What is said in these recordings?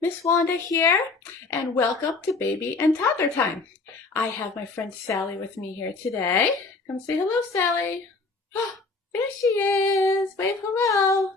Miss Wanda here, and welcome to Baby and Toddler Time. I have my friend Sally with me here today. Come say hello, Sally. Oh, there she is. Wave hello.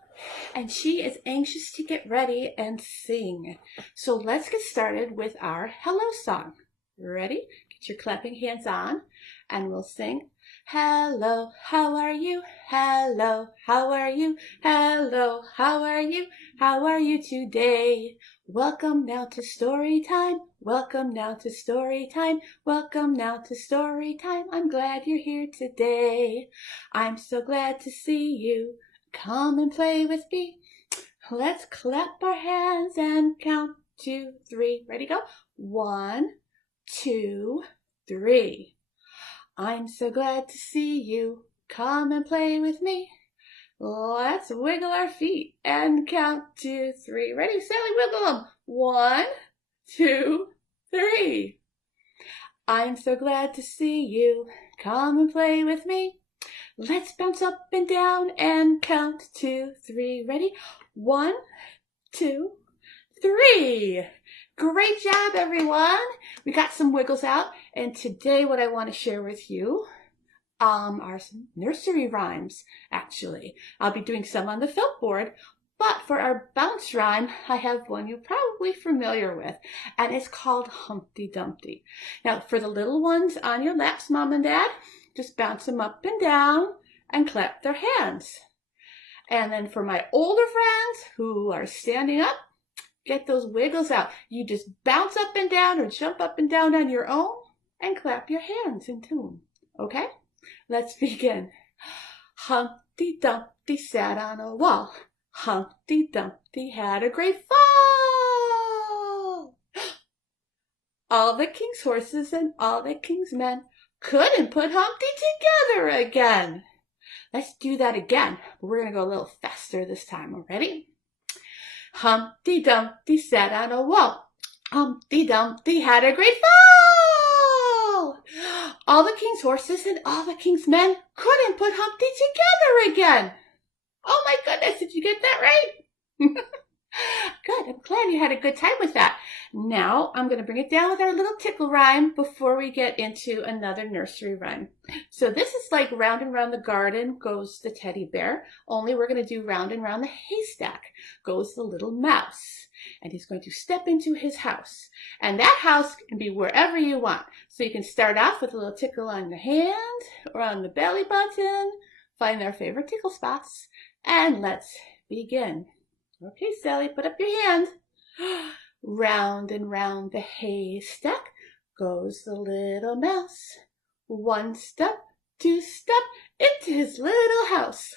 And she is anxious to get ready and sing. So let's get started with our hello song. Ready? Get your clapping hands on, and we'll sing. Hello, how are you? Hello, how are you? Hello, how are you? How are you today? Welcome now to story time. Welcome now to story time. Welcome now to story time. I'm glad you're here today. I'm so glad to see you. Come and play with me. Let's clap our hands and count 2, 3. Ready, go? 1, 2, 3. I'm so glad to see you. Come and play with me. Let's wiggle our feet and count 2, 3. Ready, Sally? Wiggle them. 1, 2, 3. I'm so glad to see you. Come and play with me. Let's bounce up and down and count 2, 3. Ready? 1, 2, 3. Great job, everyone. We got some wiggles out, and today what I want to share with you are some nursery rhymes, actually. I'll be doing some on the felt board, but for our bounce rhyme, I have one you're probably familiar with, and it's called Humpty Dumpty. Now, for the little ones on your laps, Mom and Dad, just bounce them up and down and clap their hands. And then for my older friends who are standing up, get those wiggles out. You just bounce up and down or jump up and down on your own and clap your hands in tune. Okay? Let's begin. Humpty Dumpty sat on a wall. Humpty Dumpty had a great fall. All the king's horses and all the king's men couldn't put Humpty together again. Let's do that again. We're going to go a little faster this time. Ready? Humpty Dumpty sat on a wall. Humpty Dumpty had a great fall. All the king's horses and all the king's men couldn't put Humpty together again. Oh my goodness, did you get that right? Good, I'm glad you had a good time with that. Now I'm going to bring it down with our little tickle rhyme before we get into another nursery rhyme. So this is like round and round the garden goes the teddy bear, only we're going to do round and round the haystack goes the little mouse. And he's going to step into his house. And that house can be wherever you want. So you can start off with a little tickle on the hand or on the belly button. Find their favorite tickle spots. And let's begin. Okay, Sally, put up your hand. Round and round the haystack goes the little mouse. 1 step, 2 step, into his little house.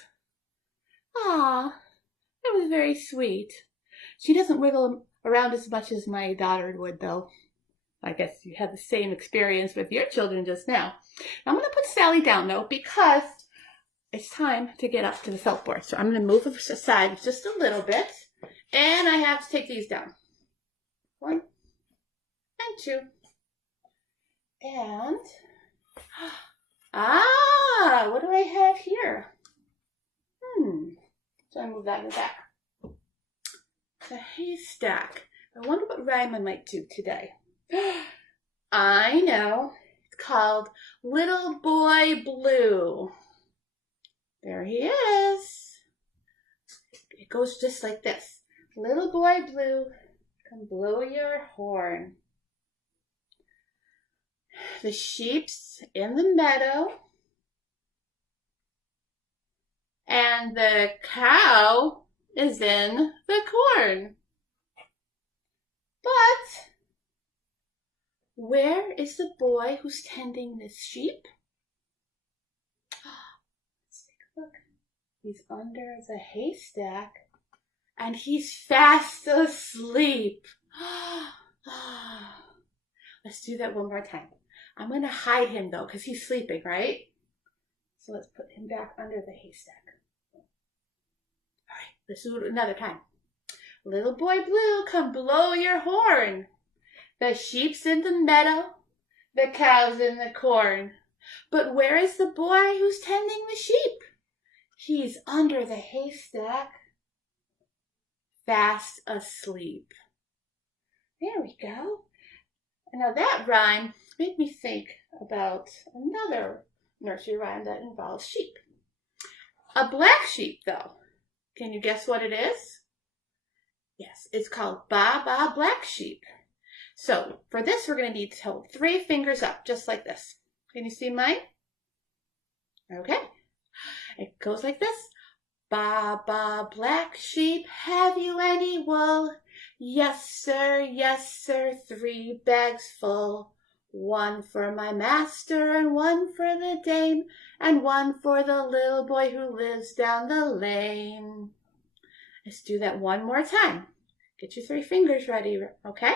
Ah, that was very sweet. She doesn't wiggle around as much as my daughter would, though. I guess you had the same experience with your children just now. I'm going to put Sally down, though, because it's time to get up to the felt board. So I'm going to move it aside just a little bit. And I have to take these down. 1 and 2. And, what do I have here? So I move that in the back. The haystack. I wonder what rhyme I might do today. I know. It's called Little Boy Blue. There he is. It goes just like this. Little boy blue, come blow your horn. The sheep's in the meadow, and the cow is in the corn. But where is the boy who's tending this sheep? Let's take a look. He's under the haystack. And he's fast asleep. Let's do that one more time. I'm going to hide him, though, because he's sleeping, right? So let's put him back under the haystack. All right, let's do it another time. Little boy blue, come blow your horn. The sheep's in the meadow. The cow's in the corn. But where is the boy who's tending the sheep? He's under the haystack. Fast asleep. There we go. And now that rhyme made me think about another nursery rhyme that involves sheep. A black sheep, though. Can you guess what it is? Yes, it's called Ba Ba Black Sheep. So for this, we're going to need to hold 3 fingers up, just like this. Can you see mine? Okay. It goes like this. Ba Ba Black Sheep, have you any wool? Yes, sir, 3 bags full. 1 for my master, and 1 for the dame, and 1 for the little boy who lives down the lane. Let's do that one more time. Get your 3 fingers ready, okay?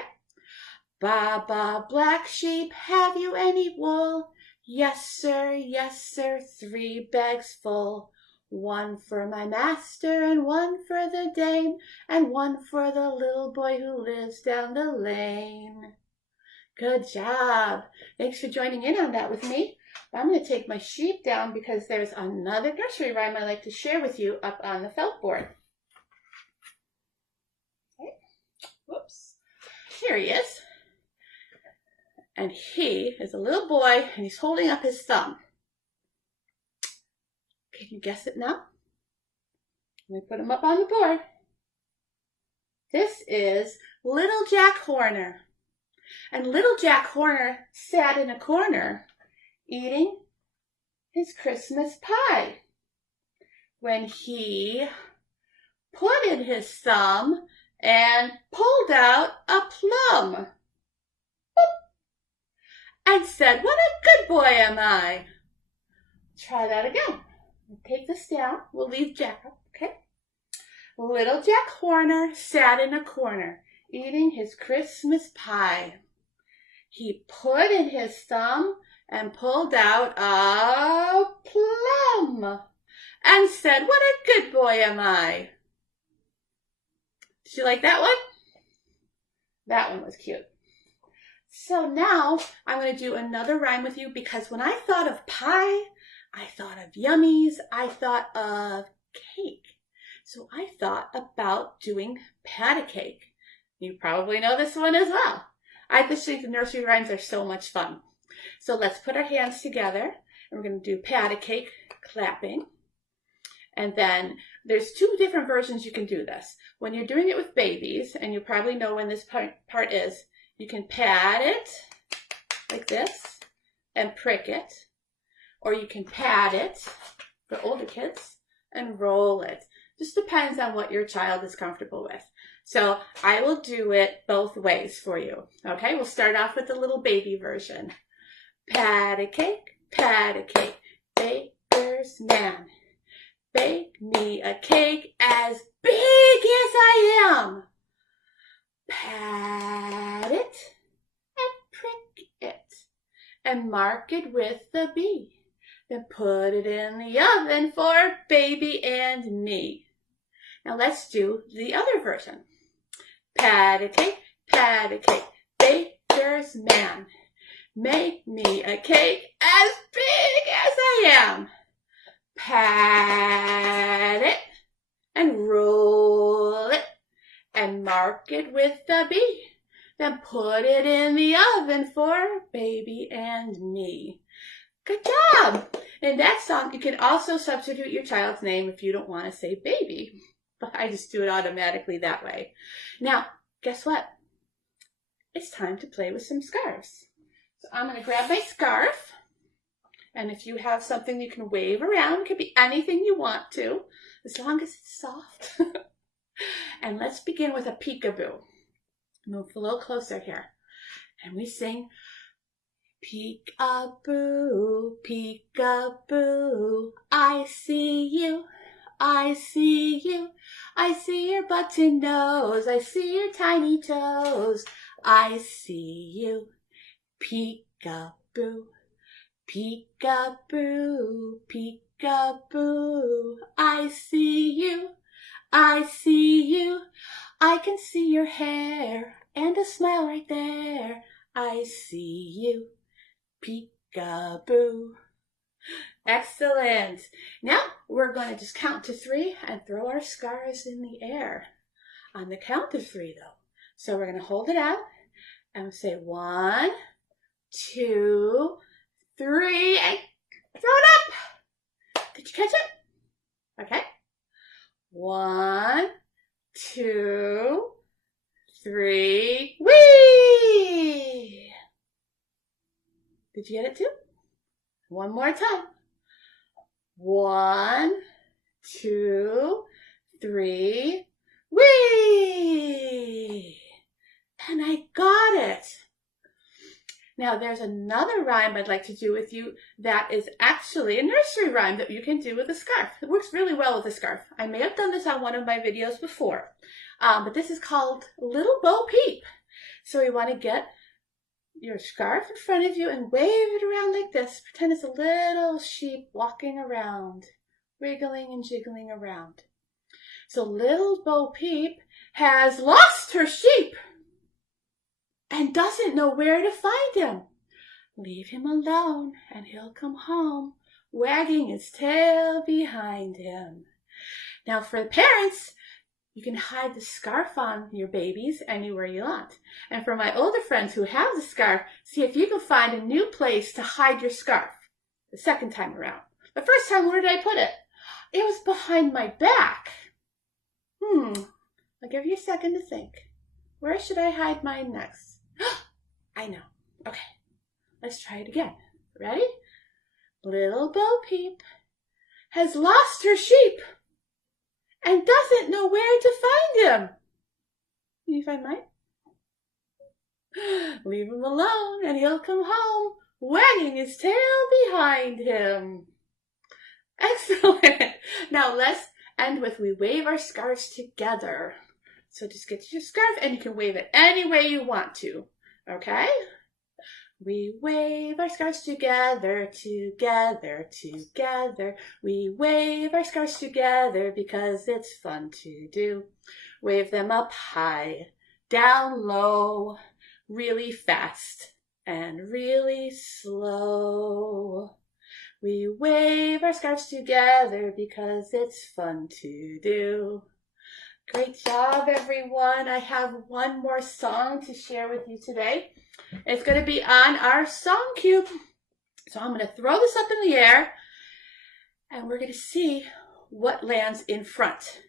Ba Ba Black Sheep, have you any wool? Yes, sir, 3 bags full. 1 for my master, and 1 for the dame, and 1 for the little boy who lives down the lane. Good job. Thanks for joining in on that with me. I'm going to take my sheep down because there's another nursery rhyme I'd like to share with you up on the felt board. Okay. Whoops. Here he is. And he is a little boy, and he's holding up his thumb. Can you guess it now? Let me put him up on the board. This is Little Jack Horner. And little Jack Horner sat in a corner eating his Christmas pie when he put in his thumb and pulled out a plum and said, "What a good boy am I." Try that again. Take this down. We'll leave Jack up, okay? Little Jack Horner sat in a corner eating his Christmas pie. He put in his thumb and pulled out a plum and said, "What a good boy am I." Did you like that one? That one was cute. So now I'm going to do another rhyme with you because when I thought of pie, I thought of yummies, I thought of cake. So I thought about doing pat a cake. You probably know this one as well. I just think the nursery rhymes are so much fun. So let's put our hands together and we're going to do pat a cake, clapping. And then there's 2 different versions you can do this. When you're doing it with babies, and you probably know when this part is, you can pat it like this and prick it. Or you can pat it for older kids and roll it. Just depends on what your child is comfortable with. So I will do it both ways for you. Okay, we'll start off with the little baby version. Pat a cake, baker's man. Bake me a cake as big as I am. Pat it and prick it and mark it with the B. Then put it in the oven for baby and me. Now let's do the other version. Pat a cake, baker's man. Make me a cake as big as I am. Pat it and roll it and mark it with the B. Then put it in the oven for baby and me. Good job! In that song, you can also substitute your child's name if you don't want to say baby. But I just do it automatically that way. Now, guess what? It's time to play with some scarves. So I'm going to grab my scarf. And if you have something you can wave around, it could be anything you want to, as long as it's soft. And let's begin with a peekaboo. Move a little closer here. And we sing, peekaboo, peekaboo, I see you, I see you, I see your button nose, I see your tiny toes, I see you, peekaboo, peekaboo, peekaboo, I see you, I see you, I can see your hair and a smile right there, I see you, peekaboo. Excellent. Now we're going to just count to 3 and throw our scarves in the air. On the count of 3 though. So we're going to hold it out And say 1, 2, 3, and throw it up. Did you catch it? Okay. 1, 2, 3, whee! Did you get it too? One more time. 1, 2, 3, whee! And I got it. Now there's another rhyme I'd like to do with you that is actually a nursery rhyme that you can do with a scarf. It works really well with a scarf. I may have done this on one of my videos before, but this is called Little Bo Peep. So you want to get your scarf in front of you and wave it around like this. Pretend it's a little sheep walking around, wiggling and jiggling around. So Little Bo Peep has lost her sheep and doesn't know where to find him. Leave him alone and he'll come home, wagging his tail behind him. Now for the parents, you can hide the scarf on your babies anywhere you want. And for my older friends who have the scarf, see if you can find a new place to hide your scarf the second time around. The first time, where did I put it? It was behind my back. I'll give you a second to think. Where should I hide mine next? I know. Okay, let's try it again. Ready? Little Bo Peep has lost her sheep and doesn't know where to find him. Can you find mine? Leave him alone and he'll come home, wagging his tail behind him. Excellent. Now let's end with we wave our scarves together. So just get your scarf and you can wave it any way you want to. Okay? We wave our scarves together, together, together. We wave our scarves together because it's fun to do. Wave them up high, down low, really fast and really slow. We wave our scarves together because it's fun to do. Great job, everyone. I have one more song to share with you today. It's going to be on our song cube. So I'm going to throw this up in the air, and we're going to see what lands in front.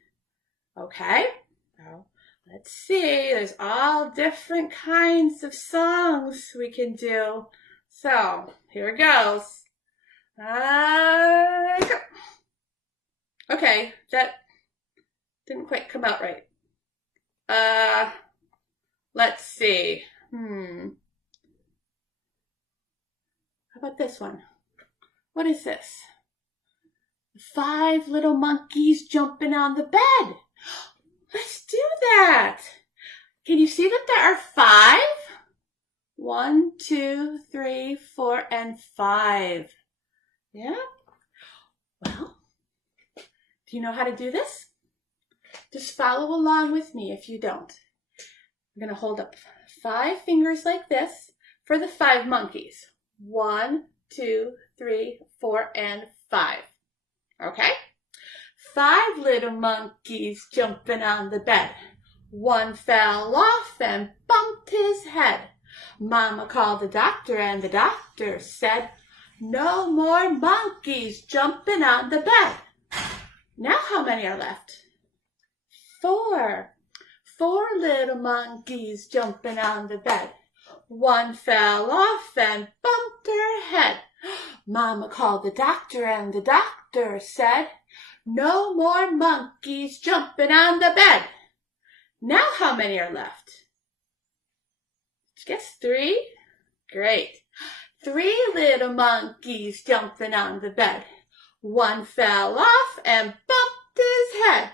Okay? So let's see. There's all different kinds of songs we can do. So here it goes. Go. Okay, that didn't quite come out right. Let's see. How about this one? What is this? 5 little monkeys jumping on the bed. Let's do that. Can you see that there are 5? 1, 2, 3, 4, and 5. Yeah? Well, do you know how to do this? Just follow along with me if you don't. I'm going to hold up 5 fingers like this for the 5 monkeys. 1, 2, 3, 4, and 5. Okay? 5 little monkeys jumping on the bed. One fell off and bumped his head. Mama called the doctor and the doctor said, "No more monkeys jumping on the bed." Now how many are left? 4. 4 little monkeys jumping on the bed. One fell off and bumped her head. Mama called the doctor and the doctor said, "No more monkeys jumping on the bed." Now how many are left? Did you guess 3? Great. 3 little monkeys jumping on the bed. One fell off and bumped his head.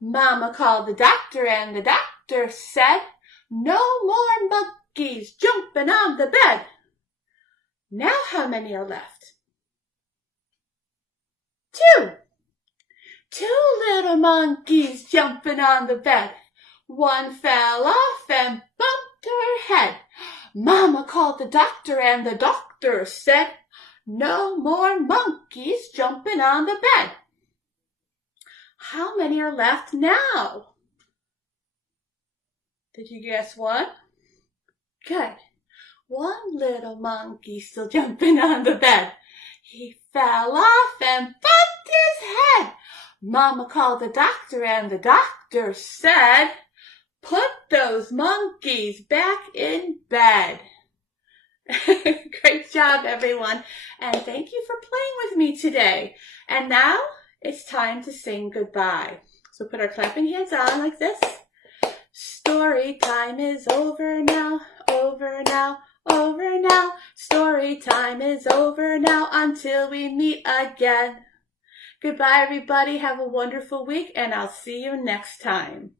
Mama called the doctor and the doctor said, "No more monkeys jumping on the bed." Now how many are left? 2. 2 little monkeys jumping on the bed. One fell off and bumped her head. Mama called the doctor and the doctor said, "No more monkeys jumping on the bed." How many are left now? Did you guess 1? Good. One little monkey still jumping on the bed. He fell off and bumped his head. Mama called the doctor and the doctor said, "Put those monkeys back in bed." Great job, everyone. And thank you for playing with me today. And now it's time to sing goodbye. So put our clapping hands on like this. Story time is over now, over now, over now. Story time is over now until we meet again. Goodbye, everybody. Have a wonderful week, and I'll see you next time.